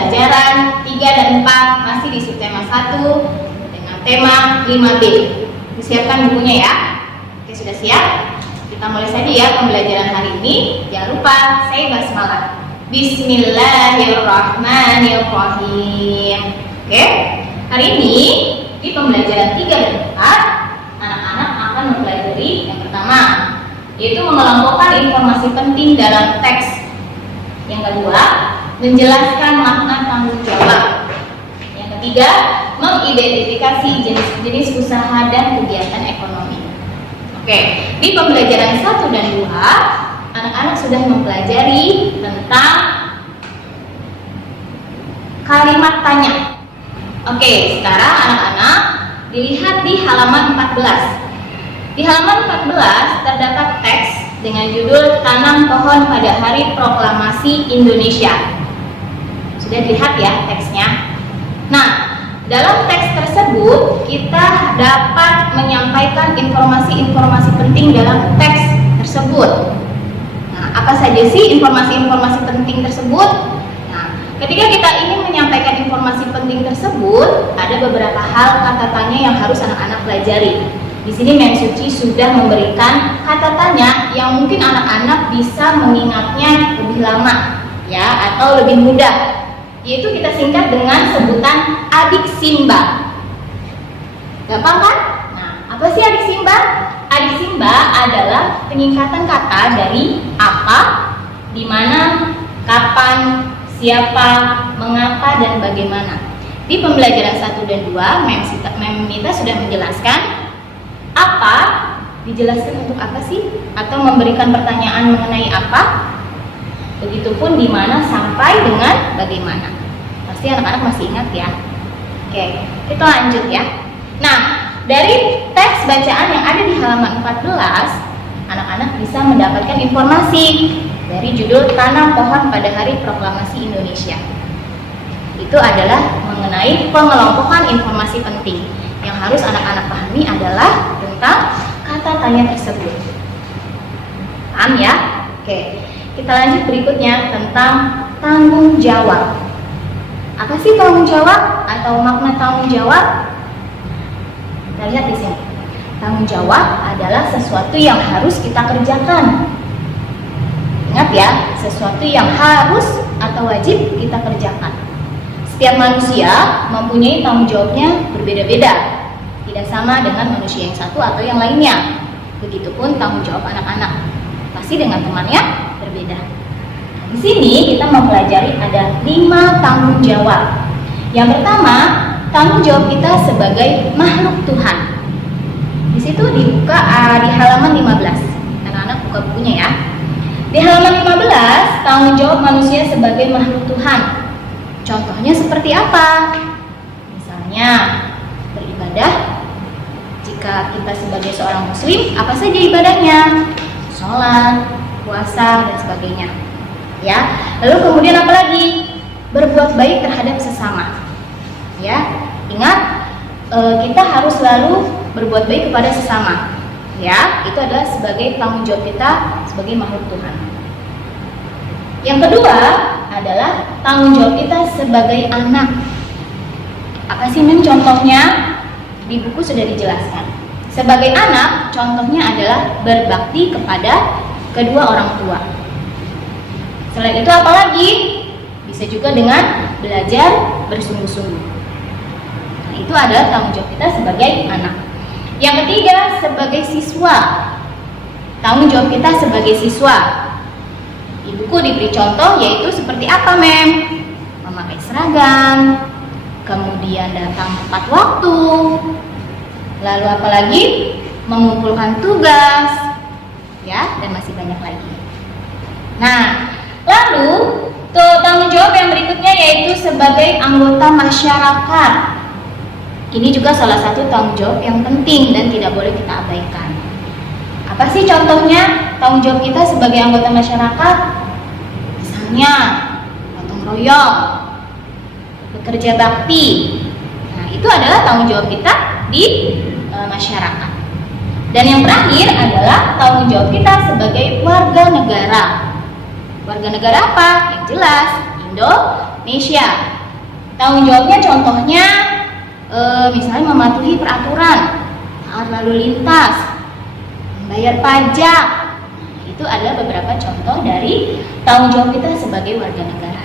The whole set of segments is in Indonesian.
pembelajaran 3 dan 4 masih di subtema 1 dengan tema 5B. Disiapkan bukunya ya. Oke, sudah siap? Kita mulai saja ya pembelajaran hari ini. Jangan lupa saya basmalah. Bismillahirrahmanirrahim. Oke, hari ini di pembelajaran 3 dan 4 anak-anak akan mempelajari yang pertama, yaitu mengelompokkan informasi penting dalam teks. Yang kedua, menjelaskan makna tanggung jawab. Yang ketiga, mengidentifikasi jenis-jenis usaha dan kegiatan ekonomi. Oke, di pembelajaran 1 dan 2, anak-anak sudah mempelajari tentang kalimat tanya. Oke, sekarang anak-anak dilihat di halaman 14. Di halaman 14 terdapat teks dengan judul Tanam Pohon pada Hari Proklamasi Indonesia. Sudah dilihat ya teksnya. Nah, dalam teks tersebut kita dapat menyampaikan informasi-informasi penting dalam teks tersebut. Nah, apa saja sih informasi-informasi penting tersebut? Nah, ketika kita ingin menyampaikan informasi penting tersebut, ada beberapa hal kata tanya yang harus anak-anak pelajari. Di sini Mem Suci sudah memberikan kata tanya yang mungkin anak-anak bisa mengingatnya lebih lama ya, atau lebih mudah. Yaitu kita singkat dengan sebutan adik Simba. Gampang kan? Nah, apa sih adik Simba? Adik Simba adalah penyingkatan kata dari apa, di mana, kapan, siapa, mengapa, dan bagaimana. Di pembelajaran 1 dan 2, Mem Mita sudah menjelaskan apa, dijelaskan untuk apa sih, atau memberikan pertanyaan mengenai apa. Begitupun di mana sampai dengan bagaimana. Pasti anak-anak masih ingat ya. Oke, kita lanjut ya. Nah, dari teks bacaan yang ada di halaman 14, anak-anak bisa mendapatkan informasi dari judul Tanam Pohon pada Hari Proklamasi Indonesia. Itu adalah mengenai pengelompokan informasi penting. Yang harus anak-anak pahami adalah tentang kata tanya tersebut. Paham ya? Oke. Kita lanjut berikutnya tentang tanggung jawab. Apa sih tanggung jawab atau makna tanggung jawab? Kita lihat di sini. Tanggung jawab adalah sesuatu yang harus kita kerjakan. Ingat ya, sesuatu yang harus atau wajib kita kerjakan. Setiap manusia mempunyai tanggung jawabnya berbeda-beda. Tidak sama dengan manusia yang satu atau yang lainnya. Begitupun tanggung jawab anak-anak. Pasti dengan temannya berbeda. Di sini kita mempelajari ada 5 tanggung jawab. Yang pertama, tanggung jawab kita sebagai makhluk Tuhan. Di situ dibuka di halaman 15. Anak-anak buka bukunya ya. Di halaman 15, tanggung jawab manusia sebagai makhluk Tuhan. Contohnya seperti apa? Misalnya beribadah. Jika kita sebagai seorang muslim, apa saja ibadahnya? Sholat, puasa, dan sebagainya. Ya, lalu kemudian apa lagi? Berbuat baik terhadap sesama. Ya, ingat kita harus selalu berbuat baik kepada sesama. Ya, itu adalah sebagai tanggung jawab kita sebagai makhluk Tuhan. Yang kedua adalah tanggung jawab kita sebagai anak. Apa sih contohnya? Di buku sudah dijelaskan. Sebagai anak, contohnya adalah berbakti kepada kedua orang tua. Selain itu apa lagi? Bisa juga dengan belajar bersungguh-sungguh. Nah, itu adalah tanggung jawab kita sebagai anak. Yang ketiga, sebagai siswa. Tanggung jawab kita sebagai siswa. Di buku diberi contoh yaitu seperti apa, Mem? Memakai seragam, kemudian datang tepat waktu, lalu apalagi mengumpulkan tugas, ya, dan masih banyak lagi. Nah, lalu tanggung jawab yang berikutnya yaitu sebagai anggota masyarakat. Ini juga salah satu tanggung jawab yang penting dan tidak boleh kita abaikan. Apa sih contohnya tanggung jawab kita sebagai anggota masyarakat? Misalnya gotong royong, bekerja bakti. Nah, itu adalah tanggung jawab kita di masyarakat. Dan yang terakhir adalah tanggung jawab kita sebagai warga negara. Warga negara apa? Yang jelas, Indonesia. Tanggung jawabnya contohnya misalnya mematuhi peraturan, taat lalu lintas, membayar pajak. Itu adalah beberapa contoh dari tanggung jawab kita sebagai warga negara.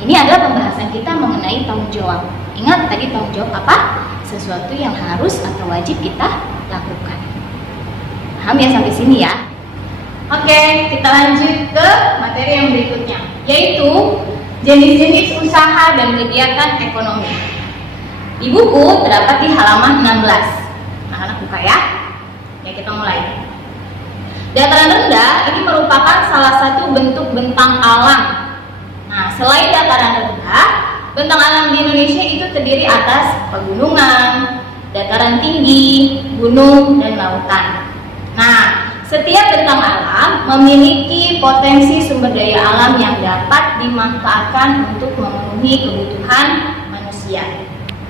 Ini adalah pembahasan kita mengenai tanggung jawab. Ingat tadi tanggung jawab apa? Sesuatu yang harus atau wajib kita lakukan. Paham ya sampai sini ya? Oke, kita lanjut ke materi yang berikutnya, yaitu jenis-jenis usaha dan kegiatan ekonomi. Di buku terdapat di halaman 16. Anak-anak buka ya. Ya, kita mulai. Dataran rendah ini merupakan salah satu bentuk bentang alam. Nah, selain dataran rendah, bentang alam di Indonesia itu terdiri atas pegunungan, dataran tinggi, gunung, dan lautan. Nah, setiap bentang alam memiliki potensi sumber daya alam yang dapat dimanfaatkan untuk memenuhi kebutuhan manusia.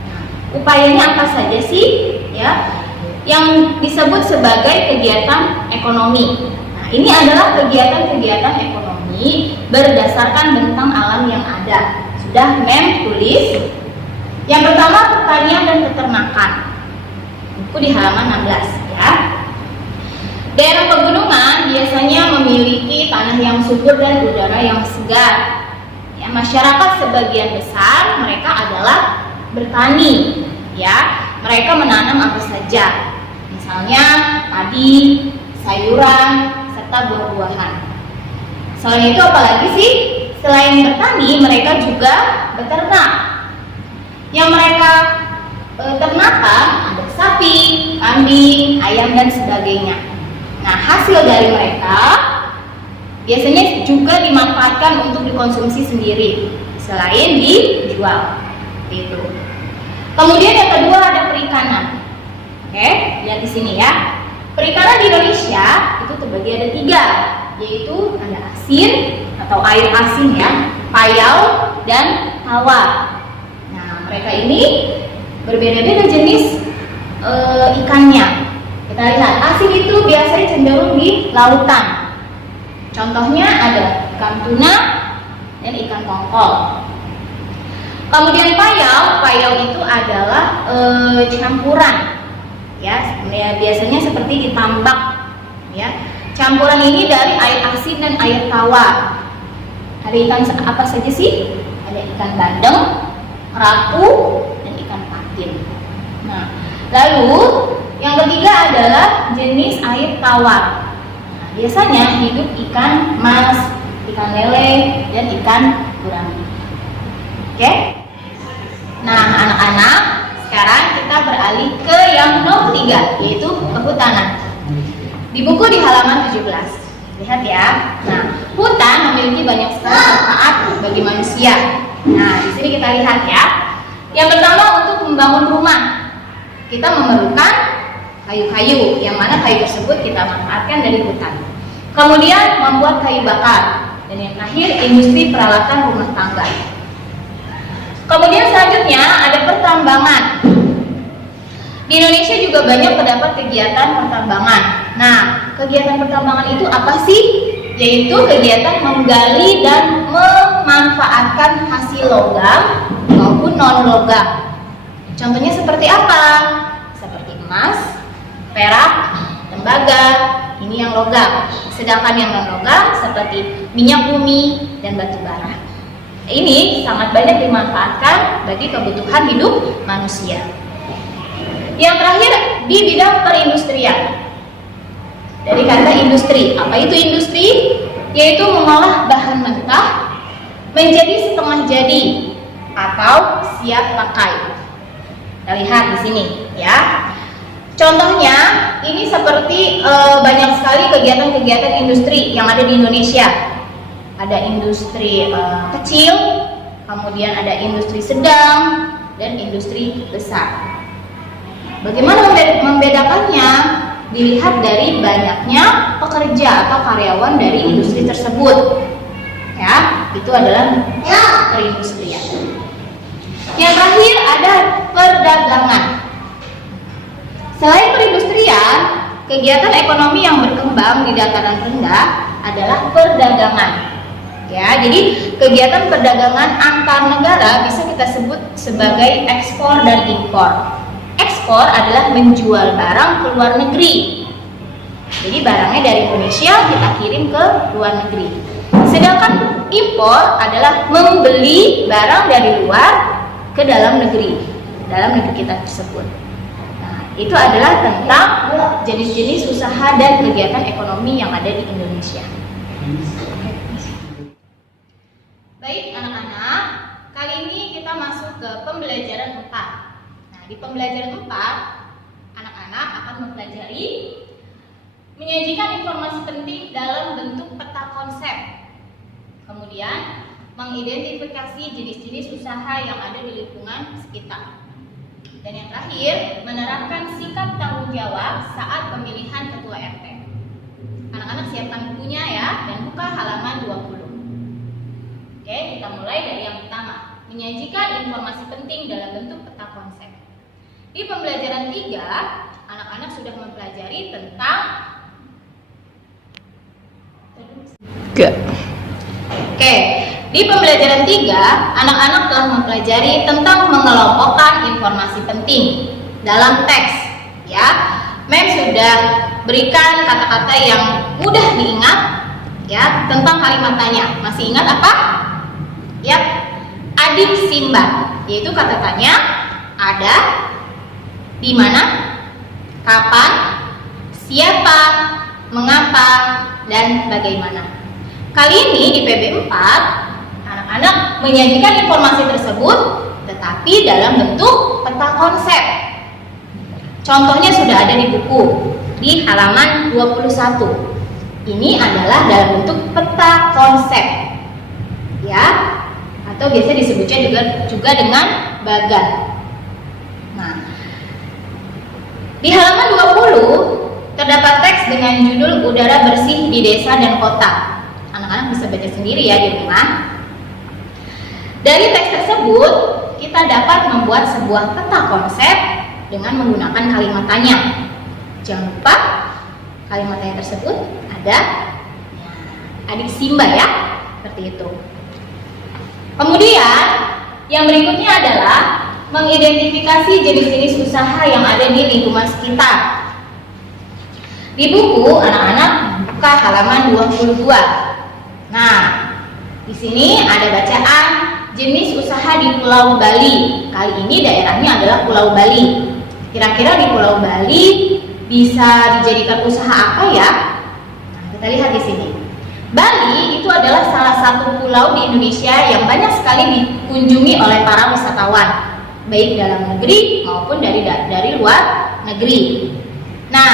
Nah, upayanya apa saja sih? Ya, yang disebut sebagai kegiatan ekonomi. Nah, ini adalah kegiatan-kegiatan ekonomi berdasarkan bentang alam yang ada. Sudah Mem tulis. Yang pertama pertanian dan peternakan. Buku di halaman 16 ya. Daerah pegunungan biasanya memiliki tanah yang subur dan udara yang segar. Ya, masyarakat sebagian besar mereka adalah bertani. Ya, mereka menanam apa saja. Misalnya padi, sayuran, serta buah-buahan. Selain itu apalagi sih? Selain bertani, mereka juga beternak. Yang mereka ternakan ada sapi, kambing, ayam, dan sebagainya. Nah, hasil dari mereka biasanya juga dimanfaatkan untuk dikonsumsi sendiri, selain dijual. Gitu. Kemudian yang kedua ada perikanan. Oke, lihat di sini ya. Perikanan di Indonesia itu terbagi ada 3, yaitu ada asin atau air asin ya, payau, dan tawar. Nah, mereka ini berbeda-beda jenis ikannya. Kita lihat, asin itu biasanya cenderung di lautan. Contohnya ada ikan tuna dan ikan tongkol. Kemudian payau itu adalah campuran. Ya, biasanya seperti ditambak. Ya, campuran ini dari air asin dan air tawar. Ada ikan apa saja sih? Ada ikan bandeng, kerapu, dan ikan patin. Nah, lalu yang ketiga adalah jenis air tawar. Nah, biasanya hidup ikan mas, ikan lele, dan ikan gurami. Oke? Nah, anak-anak, sekarang kita beralih ke yang nomor 3, yaitu kehutanan. Di buku di halaman 17. Lihat ya. Nah, hutan memiliki banyak sekali manfaat bagi manusia. Nah, di sini kita lihat ya. Yang pertama untuk membangun rumah. Kita memerlukan kayu-kayu, yang mana kayu tersebut kita manfaatkan dari hutan. Kemudian membuat kayu bakar. Dan yang terakhir industri peralatan rumah tangga. Kemudian selanjutnya ada pertambangan. Di Indonesia juga banyak terdapat kegiatan pertambangan. Nah, kegiatan pertambangan itu apa sih? Yaitu kegiatan menggali dan memanfaatkan hasil logam maupun non-logam. Contohnya seperti apa? Seperti emas, perak, tembaga, ini yang logam. Sedangkan yang non-logam seperti minyak bumi dan batu bara. Ini sangat banyak dimanfaatkan bagi kebutuhan hidup manusia. Yang terakhir di bidang perindustrian. Dari kata industri, apa itu industri? Yaitu mengolah bahan mentah menjadi setengah jadi atau siap pakai. Kita lihat di sini ya. Contohnya ini seperti banyak sekali kegiatan-kegiatan industri yang ada di Indonesia. Ada industri kecil, kemudian ada industri sedang, dan industri besar. Bagaimana membedakannya? Dilihat dari banyaknya pekerja atau karyawan dari industri tersebut. Ya, itu adalah perindustrian. Yang terakhir ada perdagangan. Selain perindustrian, kegiatan ekonomi yang berkembang di dataran rendah adalah perdagangan. Ya, jadi kegiatan perdagangan antar negara bisa kita sebut sebagai ekspor dan impor. Ekspor adalah menjual barang ke luar negeri. Jadi barangnya dari Indonesia kita kirim ke luar negeri. Sedangkan impor adalah membeli barang dari luar ke dalam negeri kita tersebut. Nah, itu adalah tentang jenis-jenis usaha dan kegiatan ekonomi yang ada di Indonesia. Baik anak-anak, kali ini kita masuk ke pembelajaran 4. Nah, di pembelajaran 4, anak-anak akan mempelajari menyajikan informasi penting dalam bentuk peta konsep. Kemudian, mengidentifikasi jenis-jenis usaha yang ada di lingkungan sekitar. Dan yang terakhir, menerapkan sikap tanggung jawab saat pemilihan ketua RT. Anak-anak siapkan bukunya ya, dan buka halaman 20. Oke, kita mulai dari yang pertama, menyajikan informasi penting dalam bentuk peta konsep. Di pembelajaran 3, anak-anak sudah mempelajari tentang di pembelajaran 3, anak-anak telah mempelajari tentang mengelompokkan informasi penting dalam teks. Ya, Mem sudah berikan kata-kata yang mudah diingat ya tentang kalimat tanya. Masih ingat apa? Ya, adik Simba, yaitu kata tanya ada, di mana, kapan, siapa, mengapa, dan bagaimana. Kali ini di PB 4, anak-anak menyajikan informasi tersebut tetapi dalam bentuk peta konsep. Contohnya sudah ada di buku di halaman 21. Ini adalah dalam bentuk peta konsep. Ya, atau biasa disebutnya juga dengan bagan. Nah, di halaman 20 terdapat teks dengan judul Udara Bersih di Desa dan Kota. Anak-anak bisa baca sendiri ya di rumah. Dari teks tersebut, kita dapat membuat sebuah peta konsep dengan menggunakan kalimat tanya. Jangan lupa kalimat tanya tersebut ada adik Simba ya, seperti itu. Kemudian yang berikutnya adalah mengidentifikasi jenis-jenis usaha yang ada di lingkungan sekitar. Di buku anak-anak buka halaman 22. Nah, di sini ada bacaan jenis usaha di Pulau Bali. Kali ini daerahnya adalah Pulau Bali. Kira-kira di Pulau Bali bisa dijadikan usaha apa ya? Nah, kita lihat di sini. Bali itu adalah salah satu pulau di Indonesia yang banyak sekali dikunjungi oleh para wisatawan, baik dalam negeri maupun dari luar negeri. Nah,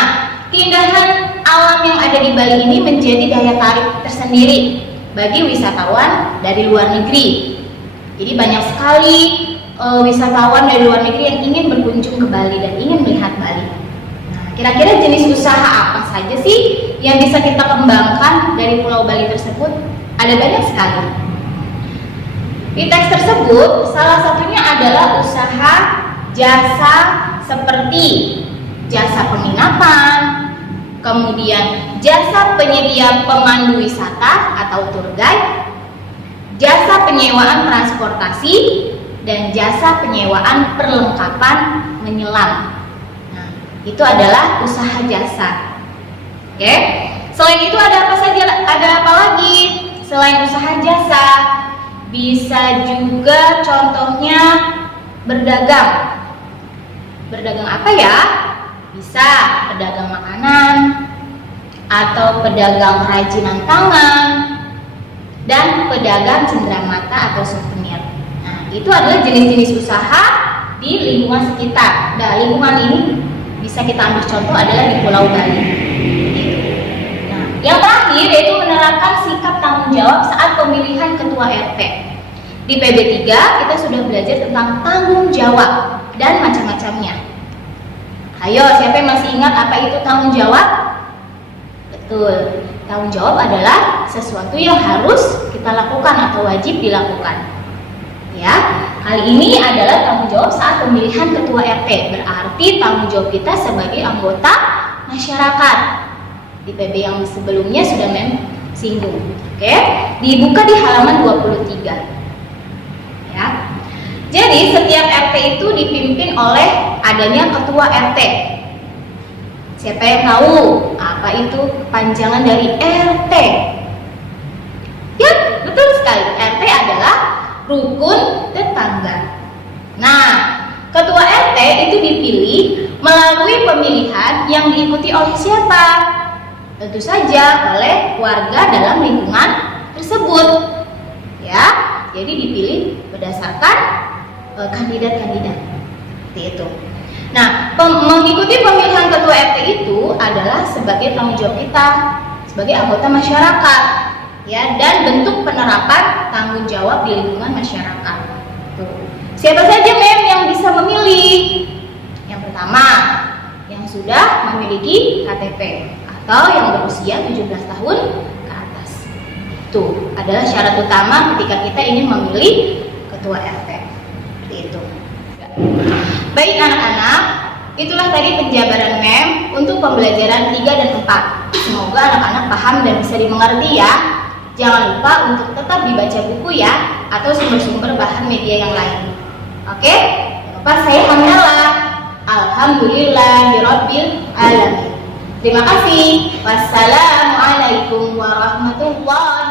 keindahan alam yang ada di Bali ini menjadi daya tarik tersendiri bagi wisatawan dari luar negeri. Jadi banyak sekali wisatawan dari luar negeri yang ingin berkunjung ke Bali dan ingin melihat Bali. Nah, kira-kira jenis usaha apa saja sih yang bisa kita kembangkan dari Pulau Bali tersebut? Ada banyak sekali. Di teks tersebut, salah satunya adalah usaha jasa seperti jasa penginapan, kemudian jasa penyedia pemandu wisata atau tour guide, jasa penyewaan transportasi, dan jasa penyewaan perlengkapan menyelam. Nah, itu adalah usaha jasa. Oke. Selain itu ada apa saja? Ada apa lagi selain usaha jasa? Bisa juga contohnya berdagang. Berdagang apa ya? Bisa pedagang makanan atau pedagang kerajinan tangan dan pedagang cenderamata atau souvenir. Nah, itu adalah jenis-jenis usaha di lingkungan sekitar. Nah, lingkungan ini bisa kita ambil contoh adalah di Pulau Bali. Nah, yang terakhir yaitu menerapkan sikap tanggung jawab saat pemilihan ketua RT. Di PB 3 kita sudah belajar tentang tanggung jawab dan macam-macamnya. Ayo, siapa yang masih ingat apa itu tanggung jawab? Betul, tanggung jawab adalah sesuatu yang harus kita lakukan atau wajib dilakukan. Ya, kali ini adalah tanggung jawab saat pemilihan ketua RT. Berarti tanggung jawab kita sebagai anggota masyarakat. Di PB yang sebelumnya singgung. Oke, dibuka di halaman 23. Ya. Jadi setiap RT itu dipimpin oleh adanya ketua RT. Siapa yang tahu apa itu kepanjangan dari RT? Ya, betul sekali. RT adalah rukun tetangga. Nah, ketua RT itu dipilih melalui pemilihan yang diikuti oleh siapa? Tentu saja oleh warga dalam lingkungan tersebut. Ya, jadi dipilih berdasarkan kandidat-kandidat. Seperti itu. Nah, mengikuti pemilihan ketua RT itu adalah sebagai tanggung jawab kita sebagai anggota masyarakat, ya, dan bentuk penerapan tanggung jawab di lingkungan masyarakat. Tuh. Siapa saja yang bisa memilih? Yang pertama, yang sudah memiliki KTP atau yang berusia 17 tahun ke atas. Itu adalah syarat utama ketika kita ingin memilih ketua RT. Seperti itu. Baik anak-anak, itulah tadi penjabaran MEM untuk pembelajaran 3 dan 4. Semoga anak-anak paham dan bisa dimengerti ya. Jangan lupa untuk tetap dibaca buku ya, atau sumber-sumber bahan media yang lain. Oke? Jangan lupa saya Hamdalah. Alhamdulillahirabbil alamin. Terima kasih. Wassalamualaikum warahmatullahi